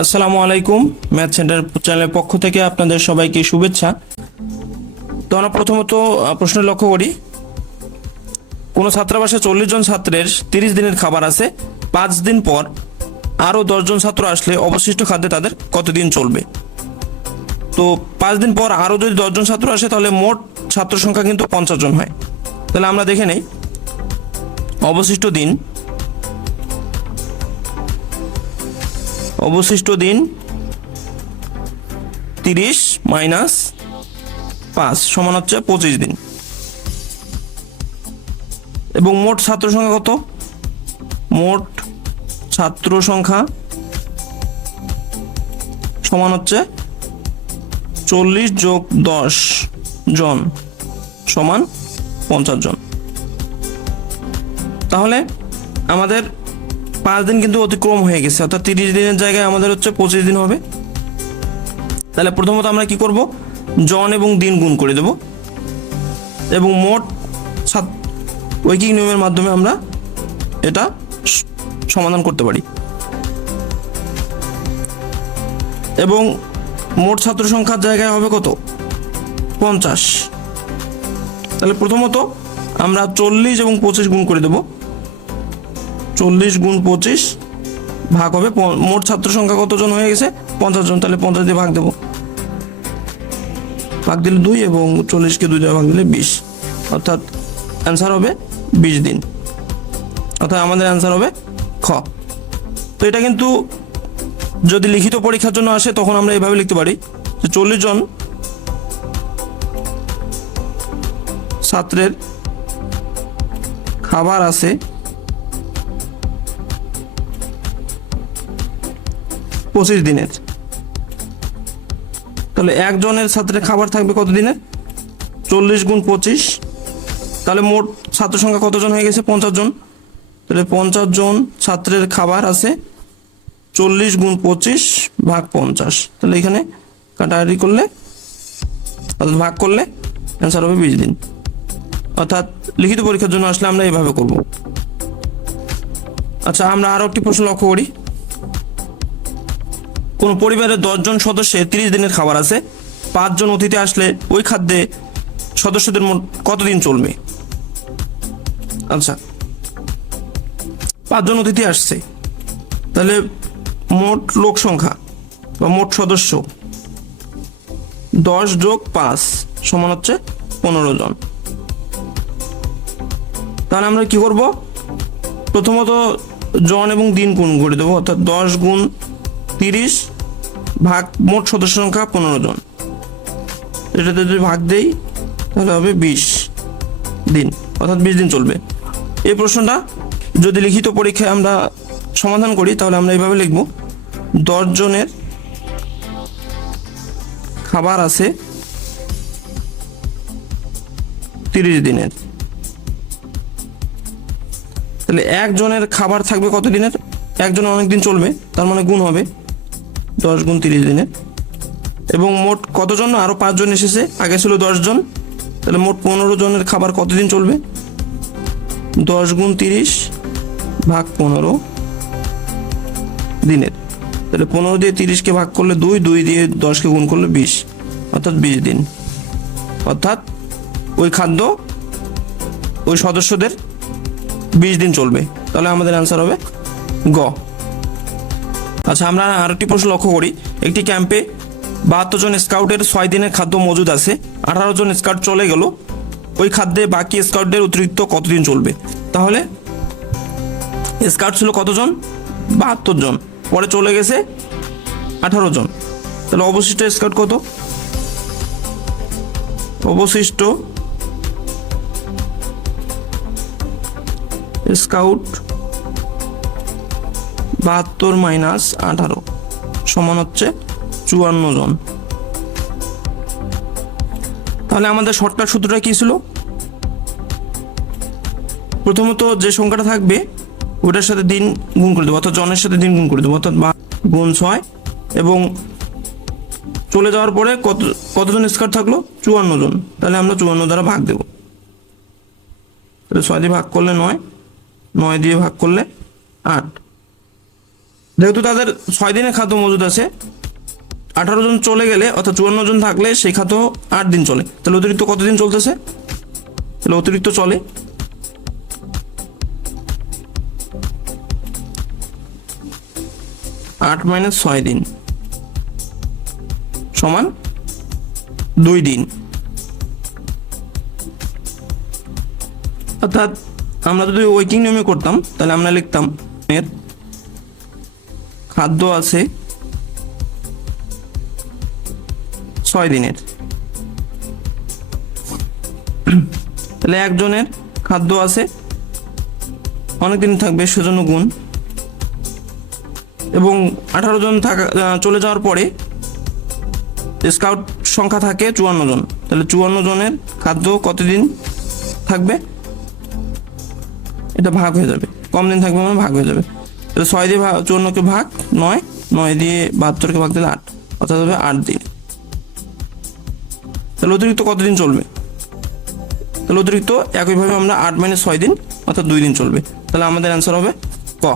আসসালামু আলাইকুম। Math centre চ্যানেলের পক্ষ থেকে আপনাদের সবাইকে শুভেচ্ছা। তো আমরা প্রথমত প্রশ্ন লক্ষ্য করি, কোনো ছাত্রাবাসে 40 জন ছাত্রের 30 দিনের খাবার আছে, 5 দিন পর আরও 10 জন ছাত্র আসলে অবশিষ্ট খাদ্যে তাদের কতদিন চলবে। তো 5 দিন পর আরও যদি 10 জন ছাত্র আসে তাহলে মোট ছাত্র সংখ্যা কিন্তু 50 জন হয়। তাহলে আমরা দেখে নেই অবশিষ্ট দিন 30 মাইনাস 5 সমান হচ্ছে 25 দিন, এবং মোট ছাত্র সংখ্যা কত? মোট ছাত্র সংখ্যা সমান হচ্ছে 40 যোগ 10 জন সমান 50 জন। তাহলে আমাদের 5 দিন কিন্তু অতিক্রম হয়ে গেছে, অর্থাৎ 30 দিনের জায়গায় আমাদের হচ্ছে 25 দিন হবে। তাহলে প্রথমত আমরা কি করব, জন এবং দিন গুণ করে দেব এবং মোট ঐকিক নিয়মের মাধ্যমে আমরা এটা সমাধান করতে পারি। এবং মোট ছাত্র সংখ্যার জায়গায় হবে কত? 50। তাহলে প্রথমত আমরা 40 এবং 25 গুণ করে দেব। 40 গুণ 25 ভাগ হবে মোট ছাত্র সংখ্যা কতজন হয়ে গেছে? 50 জন। তাহলে 50 দিয়ে ভাগ দেব, ভাগ দিলে 2 এবং 40কে 2 দিয়ে ভাগ দিলে 20, অর্থাৎ অ্যান্সার হবে 20 দিন। অর্থাৎ আমাদের অ্যান্সার হবে খ। তো এটা কিন্তু যদি লিখিত পরীক্ষার জন্য আসে তখন আমরা এভাবে লিখতে পারি যে 40 জন ছাত্রের খাবার আছে 25 দিনের। তাহলে একজনের ছাত্রের খাবার থাকবে কত দিনের? 40 গুণ 25, তাহলে মোট ছাত্র সংখ্যা কতজন হয়ে গেছে? 50 জন। তাহলে 50 জন ছাত্রের খাবার আছে 40 গুণ 25 ভাগ 50। তাহলে এখানে কাটাকাটি করলে অর্থাৎ ভাগ করলে অ্যান্সার হবে 20 দিন। অর্থাৎ লিখিত পরীক্ষার জন্য আসলে আমরা এইভাবে করব। আচ্ছা, আমরা আরো একটি প্রশ্ন লক্ষ্য করি, কোন পরিবারের 10 জন সদস্যের 30 দিনের খাবার আছে, 5 জন অতিথি আসলে ওই খাদ্যে সদস্যদের মোট কতদিন চলবে। আচ্ছা, 5 জন অতিথি আসছে, তাহলে মোট লোক সংখ্যা বা মোট সদস্য 10 যোগ 5 সমান হচ্ছে 15 জন। তাহলে আমরা কি করব, প্রথমত জন এবং দিন গুণ করে দেবো, অর্থাৎ 10 গুণ 30 ভাগ মোট সদস্য সংখ্যা 15 জন। এটাতে যদি ভাগ দেই তাহলে হবে 20 দিন, অর্থাৎ 20 দিন চলবে। এই প্রশ্নটা যদি লিখিত পরীক্ষায় আমরা সমাধান করি তাহলে আমরা এইভাবে লিখব, 10 জনের খাবার আছে 30 দিনের। তাহলে একজনের খাবার থাকবে কত দিনের? একজনের অনেক দিন চলবে, তার মানে গুণ হবে 10 গুণ 30 দিনের। এবং মোট কতজন? আরো 5 জন এসেছে, আগে ছিল 10 জন, তাহলে মোট 15 জনের খাবার কতদিন চলবে? 10 গুণ 30 ভাগ 15 দিনের। তাহলে 15 দিয়ে 30কে ভাগ করলে 2, 2 দিয়ে 10কে গুণ করলে 20, অর্থাৎ 20 দিন। অর্থাৎ ওই খাদ্য ওই সদস্যদের 20 দিন চলবে। তাহলে আমাদের অ্যান্সার হবে গ। আচ্ছা, আমরা আরেকটি প্রশ্ন লক্ষ্য করি, একটি ক্যাম্পে 72 জন স্কাউটের 6 দিনের খাদ্য মজুদ আছে, 18 জন স্কাউট চলে গেল, ওই খাদ্যে বাকি স্কাউটদের অতিরিক্ত কতদিন চলবে। তাহলে স্কাউট ছিল কতজন? 72 জন, পরে চলে গেছে 18 জন, তাহলে অবশিষ্ট স্কাউট কত? অবশিষ্ট স্কাউট 72 মাইনাস 18 সমান হচ্ছে 54 জন। তাহলে আমাদের শর্টকাট সূত্রটা কি ছিল? প্রথমত যে সংখ্যাটা থাকবে ওটার সাথে দিন গুণ করে দেবো, অর্থাৎ জনের সাথে দিন গুণ করে দেবো, অর্থাৎ গুণ 6, এবং চলে যাওয়ার পরে কতজন স্কাউট থাকলো? 54 জন। তাহলে আমরা 54 দ্বারা ভাগ দেবো, তাহলে 6 দিয়ে ভাগ করলে 9, 9 দিয়ে ভাগ করলে 8, যেহেতু তাদের 6 দিনের খাদ্য মজুদ আছে, 18 জন চলে গেলে অর্থাৎ 54 জন থাকলে সেই খাদ্য 8 দিন চলে, তাহলে অতিরিক্ত কতদিন চলতেছে? তাহলে অতিরিক্ত চলে 8 - 6 দিন সমান 2 দিন। অর্থাৎ আমরা যদি ওয়েকিং নিয়মে করতাম তাহলে আমরা লিখতাম এর খাদ্য আছে 6 দিনের, তাহলে একজনের খাদ্য আছে অনেক দিন থাকবে সেজন্য গুণ, এবং 18 জন থাকা চলে যাওয়ার পরে স্কাউট সংখ্যা থাকে 54 জন, তাহলে 54 জনের খাদ্য কতদিন থাকবে? এটা ভাগ হয়ে যাবে, কম দিন থাকবে মানে ভাগ হয়ে যাবে। তাহলে 6 দিয়ে 54কে ভাগ 9, 9 দিয়ে 72কে ভাগ দিলে 8, অর্থাৎ হবে 8 দিন। তাহলে অতিরিক্ত কতদিন চলবে? তাহলে অতিরিক্ত একইভাবে আমরা 8 - 6 দিন অর্থাৎ 2 দিন চলবে। তাহলে আমাদের অ্যান্সার হবে ক।